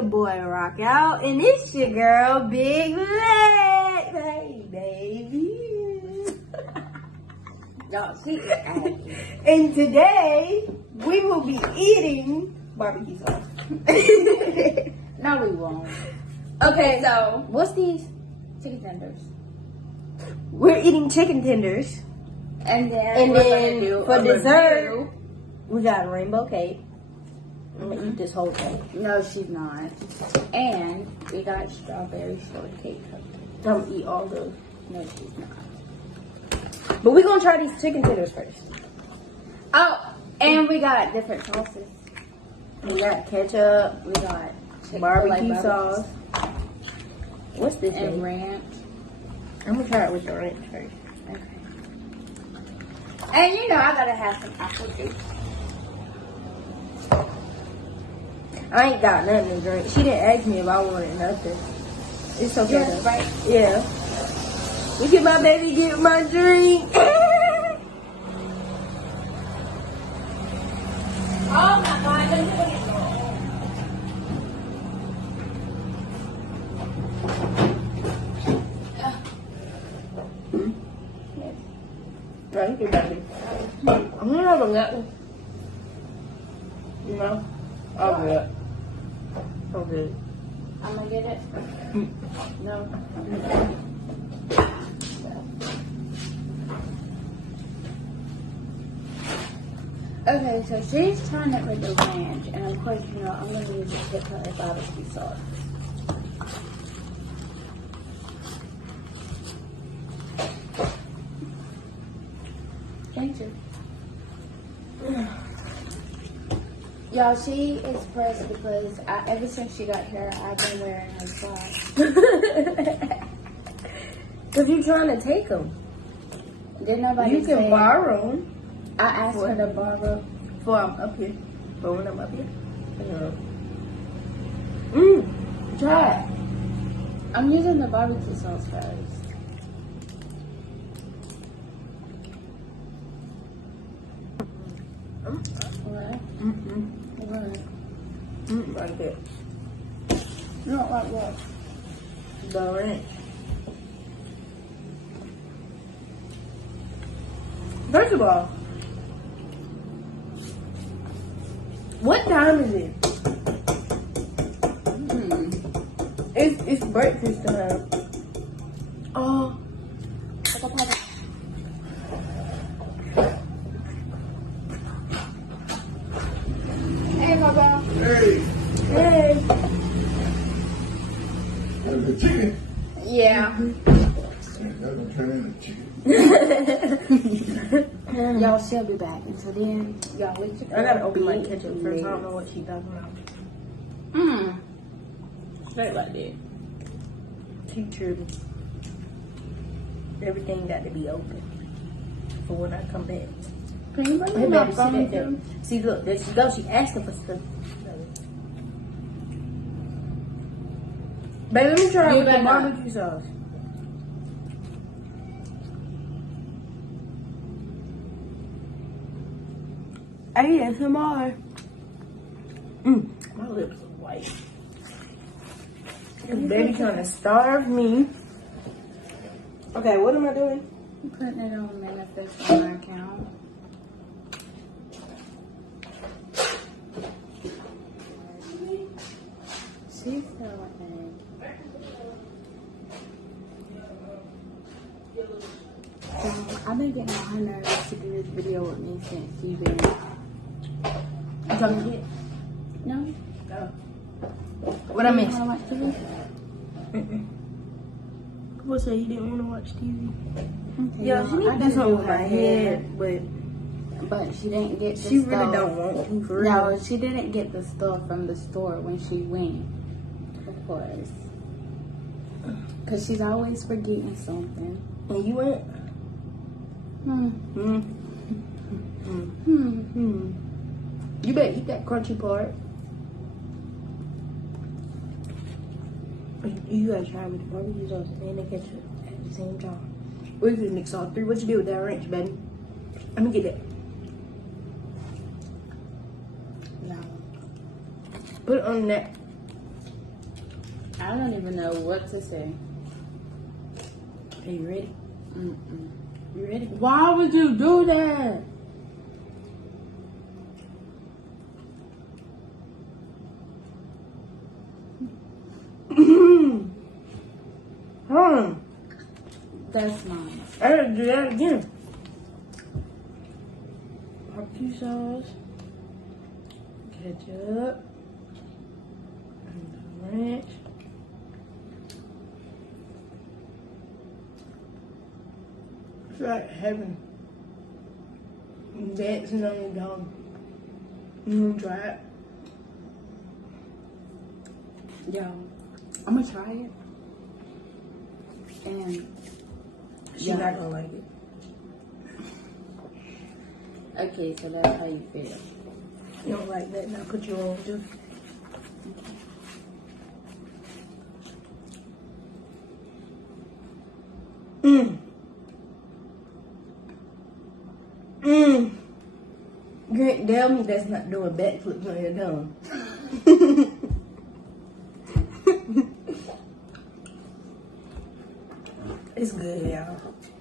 your boy Rock Out, and it's your girl Big Lex. Hey, baby. Y'all, she is aggy. And today we will be eating barbecue sauce. No, we won't. Okay, So, what's these? Chicken tenders. we're eating chicken tenders, And then, and we're then gonna do for a dessert, review. we got a rainbow cake. I'm gonna eat this whole thing. No, she's not. And we got strawberry shortcake cookies. I'm gonna eat all those. No, she's not. But we're gonna try these chicken tenders first. Oh, and we got different sauces. We got ketchup, We got barbecue sauce. What's this and name? ranch. I'm gonna try it with the ranch first. Okay. And you know, I gotta have some apple juice. I ain't got nothing to drink. She didn't ask me if I wanted nothing. It's okay Yeah, though. right. Yeah. Look at my baby get my drink. Oh my God! Thank you, baby. I'm gonna have a nut. You know? I'll do it. I'll do it. I'm gonna get it. No. Okay, so she's trying it with the ranch, and of course, you know, I'm gonna use the ketchup barbecue sauce. Thank you. Y'all, she is pressed because ever since she got here, I've been wearing her socks. Cause you're trying to take them. Didn't nobody You can say- borrow them. I asked her to borrow. Before I'm up here. But when I'm up here. Try it. I'm using the barbecue sauce first. What? What? Like it. Not like what? The ranch. First of all, what time is it? It's breakfast time. Oh. Hey, Baba. Hey, Hey. there's a chicken. Yeah. That's gonna turn into chicken. Y'all, she'll be back. Until then, y'all wait. I gotta open my ketchup first. I don't know what she's talking about. Straight like that. Teacher. Everything got to be open for when I come back. Can you bring Hey, me my baby, see phone that there? too? See, look, there she goes. She asking for stuff. Baby, let me try it You with the better not. barbecue sauce. ASMR. My lips are white. This baby trying to starve me. Okay, what am I doing? I'm putting it on manifest on my account. She's so I've been getting on her nerves to do this video with me since you've been. You trying to get? No? What I You missed? wanna watch TV? People say you didn't want to watch TV. Okay, Yeah, she well, need I to do gotta something with her hair, head, but but she didn't get the she stuff. really don't want to for real. No, she didn't get the stuff from the store when she went. Of course. Because she's always forgetting something. And you went? You better eat that crunchy part. You gotta try with the barbecue sauce and the ketchup at the same time. We're gonna mix all three. What you do with that ranch, baby? Let me get that. No. Put it on that. I don't even know what to say. Are you ready? Mm-mm. You ready? Why would you do that? That's mine. I gotta do that again. Barbecue sauce, ketchup, and ranch. It's like heaven. Dancing on your dog. You wanna try it? Yo, I'm gonna try it. And She's yeah. not gonna like it. Okay, so that's how you feel. You don't like that, now put you on too. Grant, tell me that's not doing backflips on your tongue. It's good, y'all.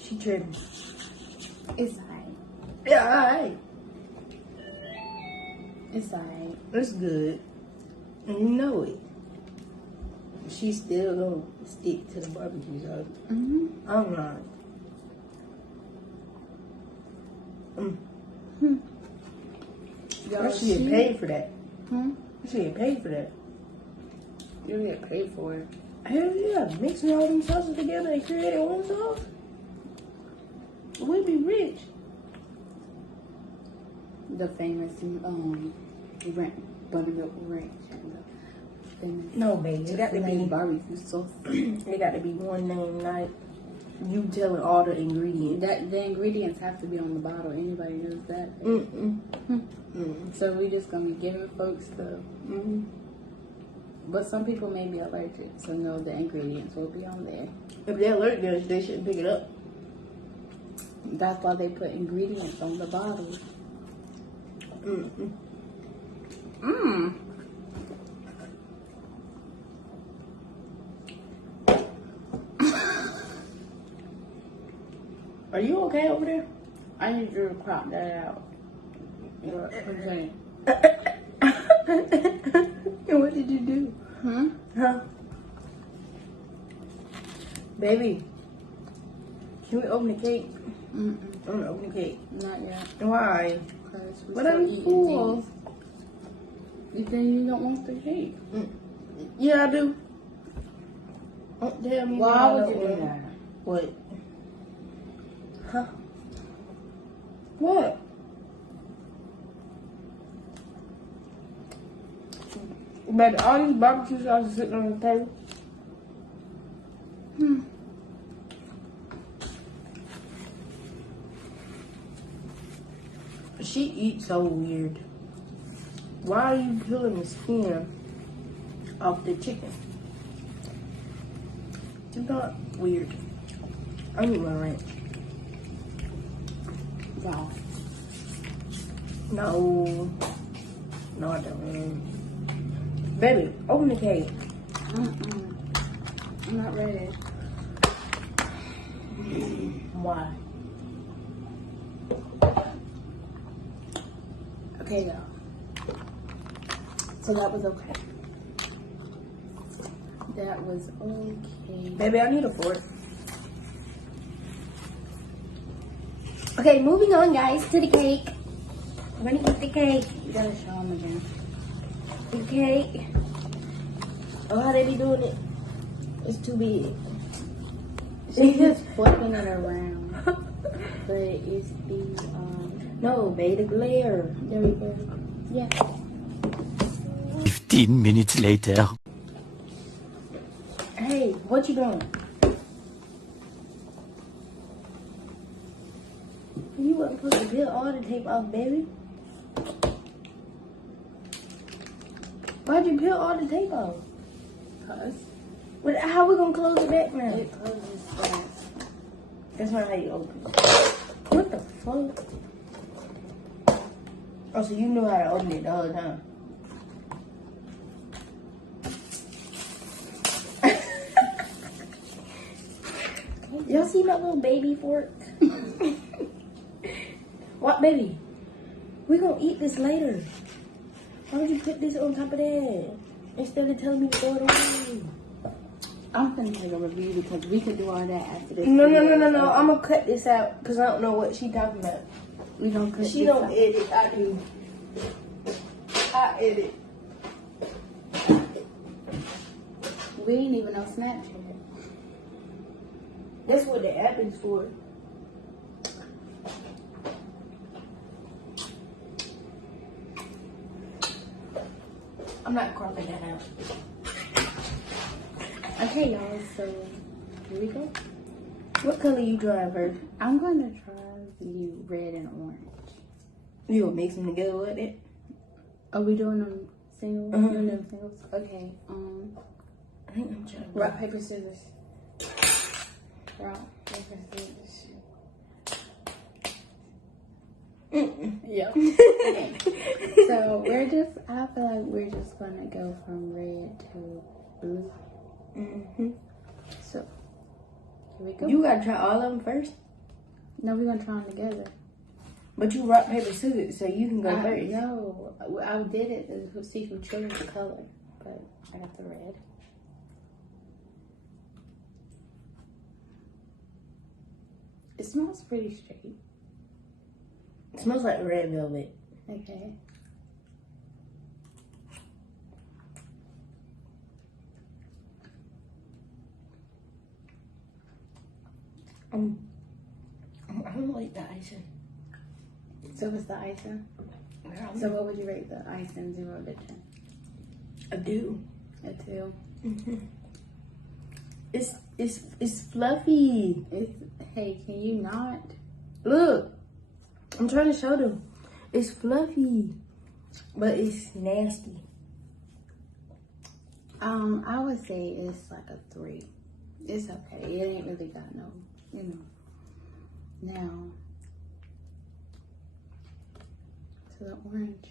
She tripping. It's alright. Yeah, alright. It's alright. It's good. And you know it. She still gonna stick to the barbecue sauce. Mm-hmm. I'm not. Yo, She get paid for that. Hmm? She get paid for that. You get paid for it. Hell yeah. Mixing all them sauces together and creating one sauce. We'd be rich. The famous buttermilk ranch and the famous No, baby. It got to Chick-fil-A be barbecue sauce. it got to be one name, like you telling all the ingredients. That the ingredients have to be on the bottle. Anybody knows that? So we just gonna be giving folks the. But some people may be allergic, so no, the ingredients will be on there. If they're allergic, they shouldn't pick it up. That's why they put ingredients on the bottle. Are you okay over there? I need you to crop that out. What I'm saying. What did you do? Huh? Baby, can we open the cake? I want to open the cake. Not yet. Why? Because But I'm full. Then you don't want the cake. Yeah, I do. Don't tell me Why I would don't you do want it. that? What? Huh? What? Baby, all these barbecue sauces sitting on the table. She eats so weird. Why are you peeling the skin off the chicken? It's not weird. I need my ranch. Wow. No. No, I don't. Baby, open the cake. I'm not ready. Why? Okay, y'all. So that was okay. That was okay. Baby, I need a fork. Okay, moving on, guys, to the cake. We're gonna eat the cake. You gotta show them again. The cake. Oh, how they be doing it? It's too big. She's just flipping it around. But it's the, No, baby, the glare. there we go. Yeah. 15 minutes later. Hey, what you doing? You wasn't supposed to peel all the tape off, baby. Why'd you peel all the tape off? Cause What? How we gonna close it back now? it closes fast. That's not how you open it. What the fuck? Oh, so you knew how to open it the whole time. Y'all see my little baby fork? What, baby? We gonna eat this later. Why would you put this on top of that instead of telling me to throw it away? I'm gonna take a review because we could do all that after this. No. I'm gonna cut this out because I don't know what she talking about. We don't cut She this don't out. edit. I do. I edit. We ain't even on Snapchat. That's what the app is for. I'm not cropping that out. Okay, y'all. So here we go. What color you drawing first? I'm gonna try the red and orange. You gonna mix them together with it? Are we doing them singles? Uh-huh. Doing them singles? Okay. I think I'm trying. Rock, paper, scissors. Rock, paper, scissors. Yeah. Okay. So I feel like we're just gonna go from red to blue. So here we go. You gotta try all of them first. No, we're gonna try them together. But you rock, paper, scissors, so you can go first. No, I did it to see who chose the color, but I got the red. It smells pretty straight. It smells like red velvet. Okay. I don't like the icing. So what's the icing? So what would you rate the icing 0 to 10? I do. A 2. It's fluffy. Hey, can you not? Look, I'm trying to show them. It's fluffy, but it's nasty. I would say it's like a 3. It's okay. It ain't really got no, Now, to the orange.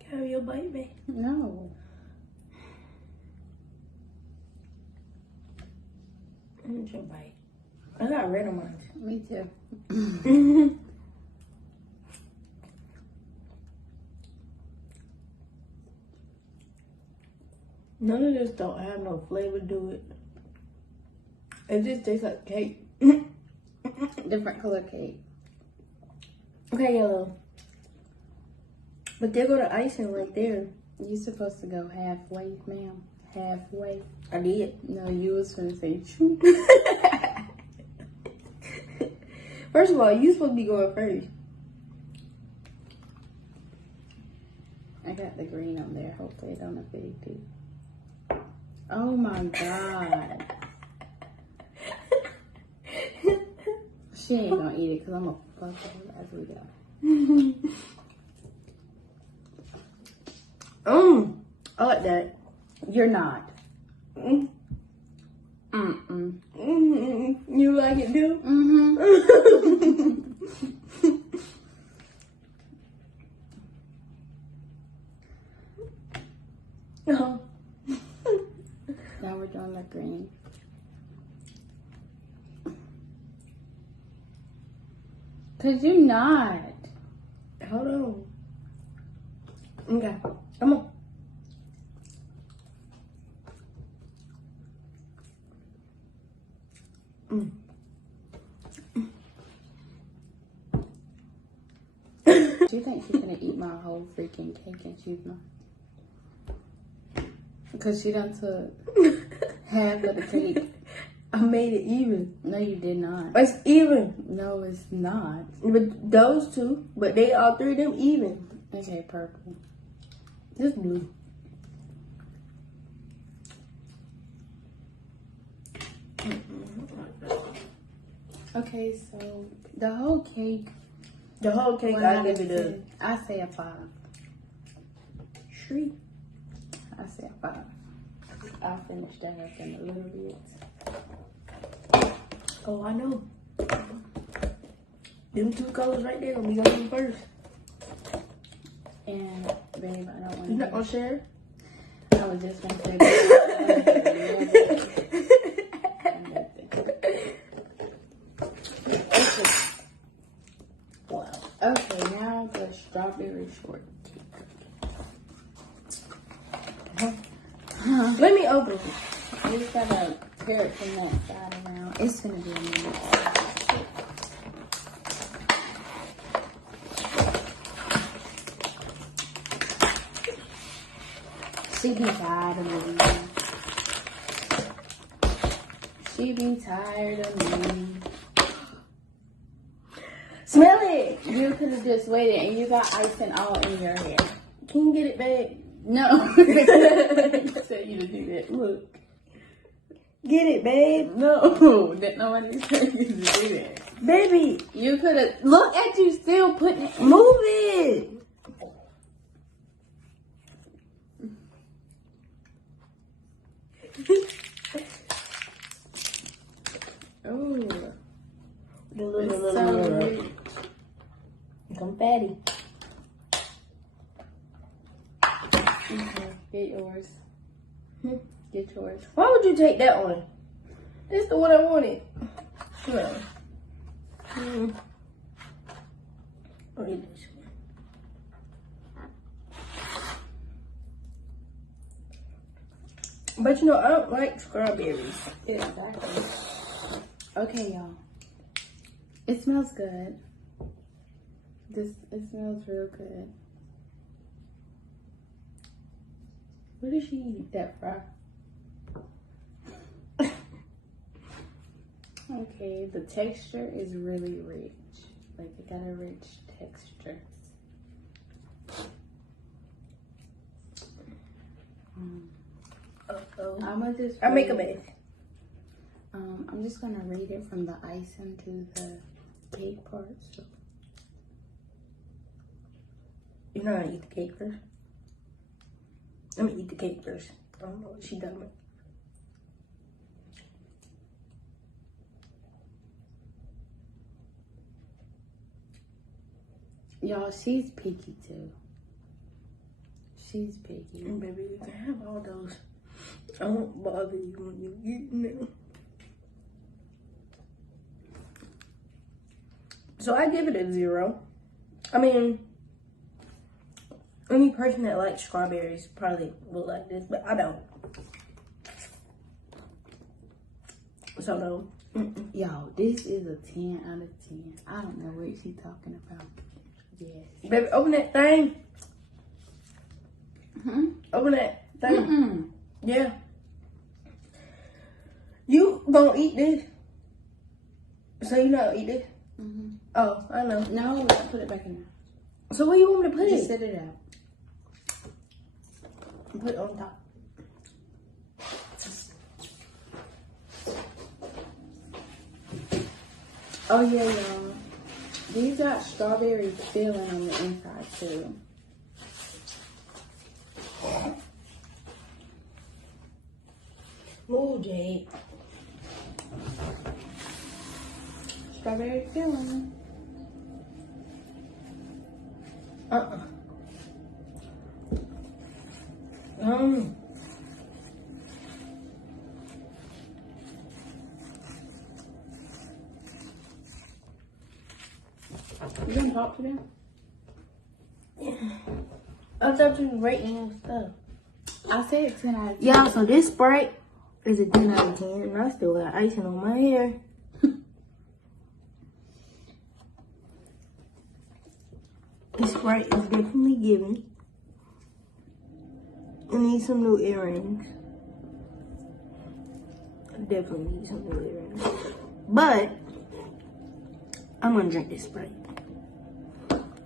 Carry your baby. No. What's your bite? I got red on mine. Me too. None of this don't have no flavor to it. It just tastes like cake. Different color cake. Okay, yellow. But there go the icing right there. You supposed to go halfway, ma'am. Halfway. I did. No, you was gonna say choo. First of all, you supposed to be going first. I got the green on there. Hopefully it don't affect it. Oh my god. She ain't gonna eat it because I'm gonna fuck her as we go. I like that. You're not. Mm. You like it too? No. Now we're doing the green. Cause you're not. Hold on. Okay. Come on. She thinks she's gonna eat my whole freaking cake and she's not. Because she done took half of the cake. I made it even. No, you did not. It's even. No, it's not. But those two, but they all three of them even. Okay, purple. This blue. Okay, so the whole cake. The whole cake, I give it a I say a 5. 3. I say a 5. I'll finish that up in a little bit. Oh, I know. Them two colors right there gonna be going first. And babe, I don't want You not gonna share? I was just gonna say the short. Let me open it. We just gotta tear it from that side around. It's gonna be a minute. She be tired of me. She be tired of me. Smell it. You could have just waited and you got icing all in your hair. Can you get it back? No. I said you to do that. Look. Get it, babe. No. That nobody said you to do that. Baby, You could have. Look at you still putting it. move it. Oh. It's So rich. I'm fatty. Okay, get yours. Get yours. Why would you take that one? That's the one I wanted. No. I'll eat this one. But you know, I don't like strawberries. Exactly. Okay, y'all. It smells good. It smells real good. What did she eat that from? Okay, the texture is really rich. Like, it got a rich texture. Uh-oh. I make a mess. I'm just gonna read it from the icing to the cake part. So. You know how to eat the cake first? Let me eat the cake first. I don't know what she done with. Y'all, she's picky too. She's picky. Baby, you can have all those. I won't bother you when you eat them. So I give it a 0. I mean, any person that likes strawberries probably will like this, but I don't. So no. Y'all, this is a 10 out of 10. I don't know what she's talking about. Yes. Baby, open that thing. Open that thing. Yeah. You gonna eat this? So you not eat this? Oh, I know. No, put it back in there. So where you want me to put Just it? set it out. Put it on top. Oh yeah, y'all. These got strawberry filling on the inside too. Move, Jade. Strawberry filling. You gonna talk to them? I thought you were rating your stuff. I said 10 out of 10. Yeah, so this Sprite is a 10 out of 10, and I still got icing on my hair. This Sprite is definitely giving. I need some new earrings. I definitely need some new earrings. But I'm gonna drink this Sprite.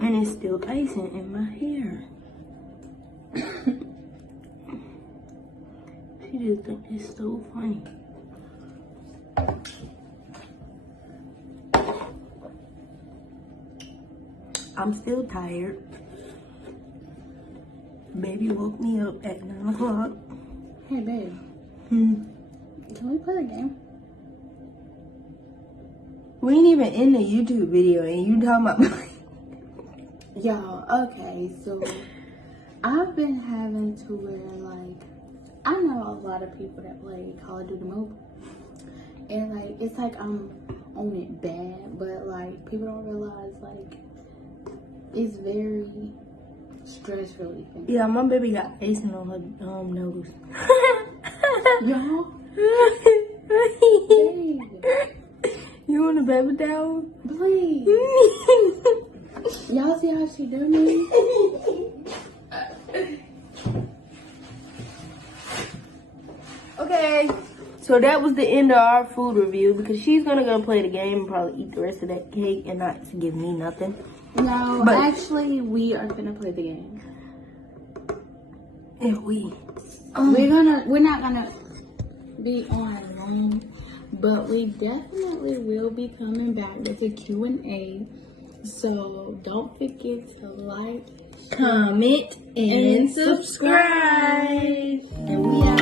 And it's still icing in my hair. She just think it's so funny. I'm still tired. Baby woke me up at 9 o'clock. Hey, babe. Can we play a game? We ain't even in the YouTube video and you talking about Y'all, okay, so I've been having to wear, like, I know a lot of people that play Call of Duty Mobile. And, like, it's like I'm on it bad, but, like, people don't realize, like, it's very stress relieving. Yeah, my baby got icing on her nose. Y'all, You want a baby towel? please. Y'all see how she do me? Okay, so that was the end of our food review because she's gonna go play the game and probably eat the rest of that cake and not give me nothing. No, But- actually, we are gonna play the game. Yeah, we're We're not gonna be on long, but we definitely will be coming back with a Q&A. So don't forget to like, comment and subscribe. and we out.